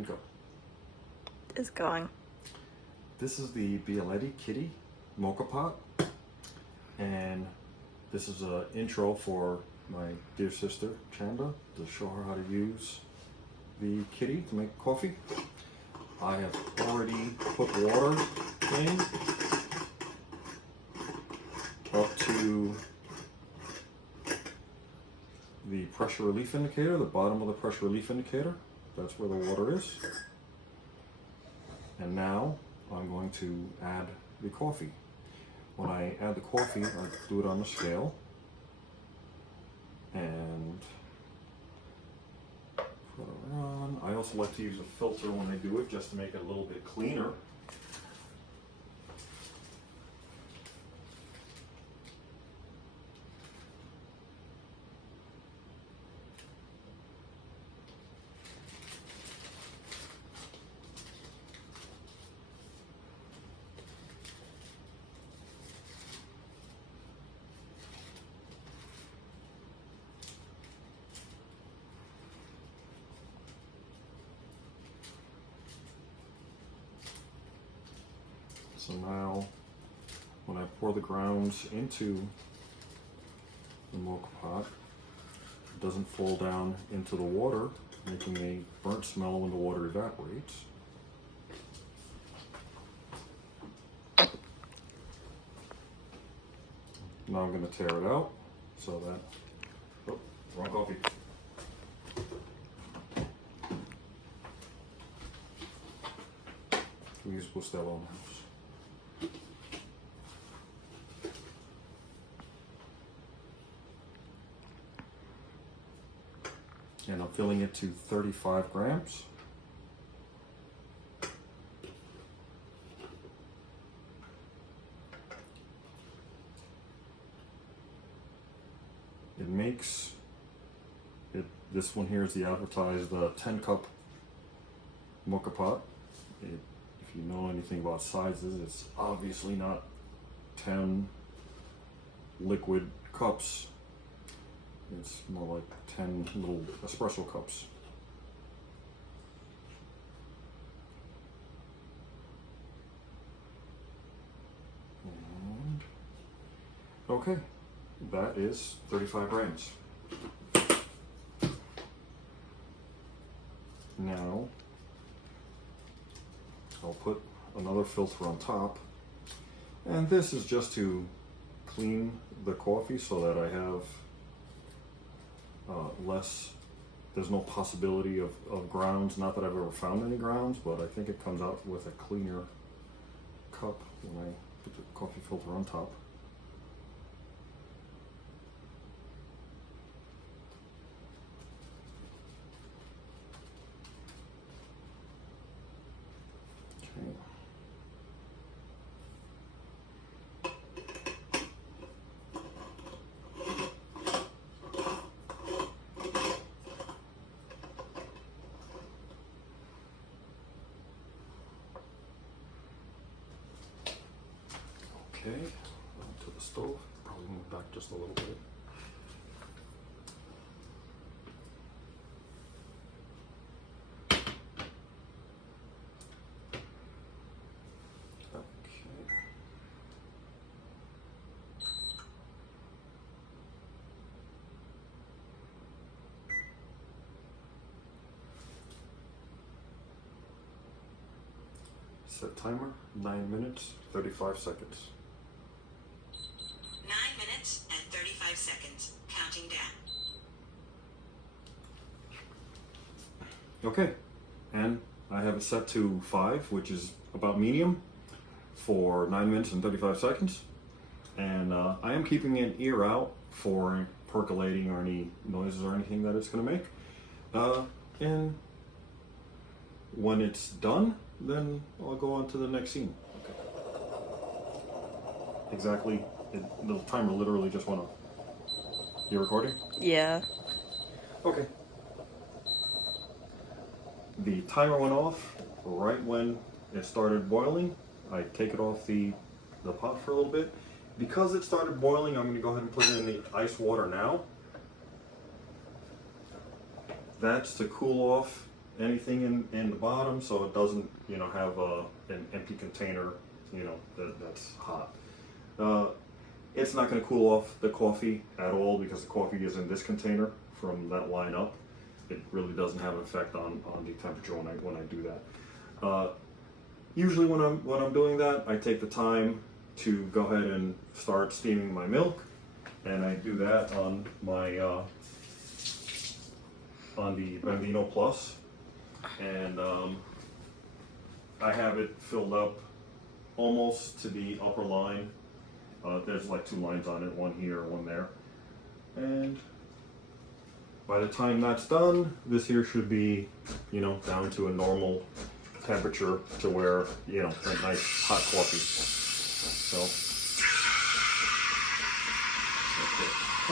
and go. It's going. This is the Bialetti Kitty moka pot, and this is an intro for my dear sister Chanda to show her how to use the kitty to make coffee. I have already put water in up to the pressure relief indicator, the bottom of the pressure relief indicator. That's where the water is. And now I'm going to add the coffee. When I add the coffee, I do it on the scale and put it on. I also like to use a filter when I do it just to make it a little bit cleaner. So now, when I pour the grounds into the moka pot, it doesn't fall down into the water, making a burnt smell when the water evaporates. Now I'm going to tear it out so that, oh, wrong coffee. We use Bustelo in the house. And I'm filling it to 35 grams. It makes it, this one here is the advertised 10 cup moka pot. If you know anything about sizes, it's obviously not 10 liquid cups. It's more like 10 little espresso cups. And okay, that is 35 grams. Now, I'll put another filter on top. And this is just to clean the coffee so that I have less, there's no possibility of grounds. Not that I've ever found any grounds, but I think it comes out with a cleaner cup when I put the coffee filter on top. Okay. Okay, to the stove. Probably move back just a little bit. Okay. Set timer, 9 minutes, 35 seconds. 9 minutes and 35 seconds, counting down. Okay, and I have it set to 5, which is about medium, for 9 minutes and 35 seconds. And I am keeping an ear out for percolating or any noises or anything that it's going to make. And when it's done, then I'll go on to the next scene. Okay. Exactly. The timer literally just went off. You recording? Yeah. Okay. The timer went off right when it started boiling. I take it off the pot for a little bit. Because it started boiling, I'm going to go ahead and put it in the ice water now. That's to cool off anything in the bottom, so it doesn't, you know, have an empty container, you know, that's hot. It's not going to cool off the coffee at all because the coffee is in this container from that line up. It really doesn't have an effect on the temperature when I do that. Usually when I'm doing that, I take the time to go ahead and start steaming my milk, and I do that on my on the Bambino Plus, and I have it filled up almost to the upper line. There's like 2 lines on it, one here, one there, and by the time that's done, this here should be, you know, down to a normal temperature to where, you know, a nice hot coffee. So,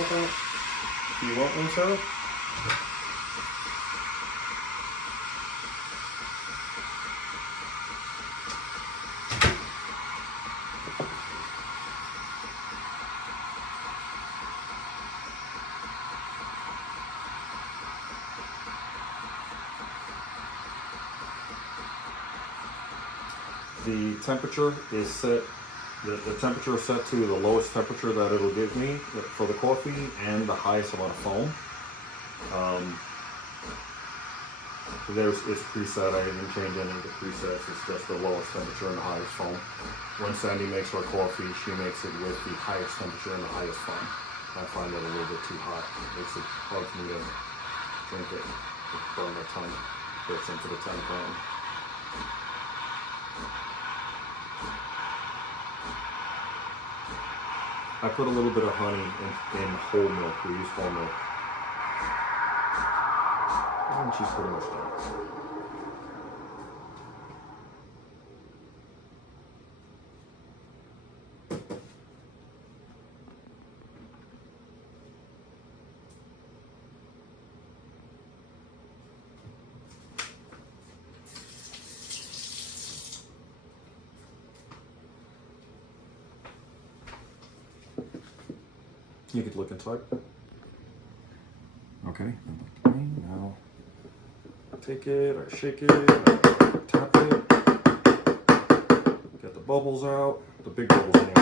okay. Do you want one, Sarah? The temperature is set, the temperature is set to the lowest temperature that it'll give me for the coffee and the highest amount of foam. It's preset, I didn't change any of the presets, it's just the lowest temperature and the highest foam. When Sandy makes her coffee, she makes it with the highest temperature and the highest foam. I find it a little bit too hot. It makes it hard for me to drink it. It burn my tongue, gets into the tongue. I put a little bit of honey in whole milk. We use whole milk. And she's pretty much done. You could look inside. Okay, now I take it, I shake it, I tap it, get the bubbles out, the big bubbles anyway.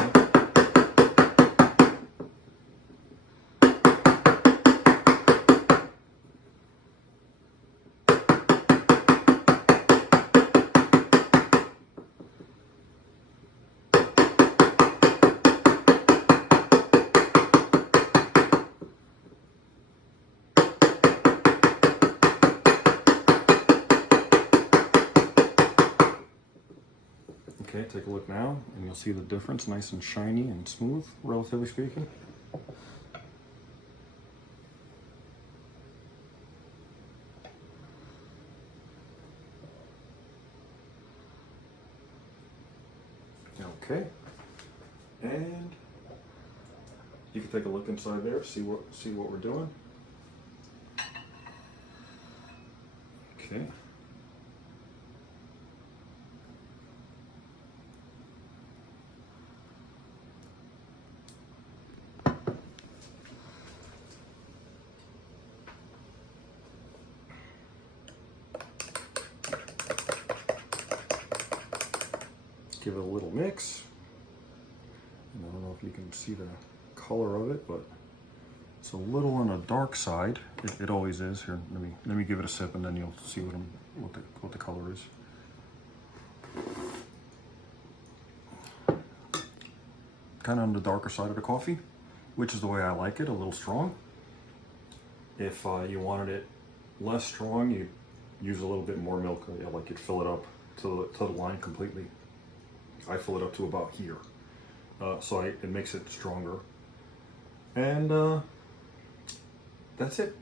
Okay, take a look now, and you'll see the difference, nice and shiny and smooth, relatively speaking. Okay, and you can take a look inside there, see what we're doing. Okay. Give it a little mix. And I don't know if you can see the color of it, but it's a little on the dark side. It always is. Here, let me give it a sip, and then you'll see what the color is. Kind of on the darker side of the coffee, which is the way I like it, a little strong. If you wanted it less strong, you use a little bit more milk. Like you'd fill it up to the line completely. I fill it up to about here, so it makes it stronger, and that's it.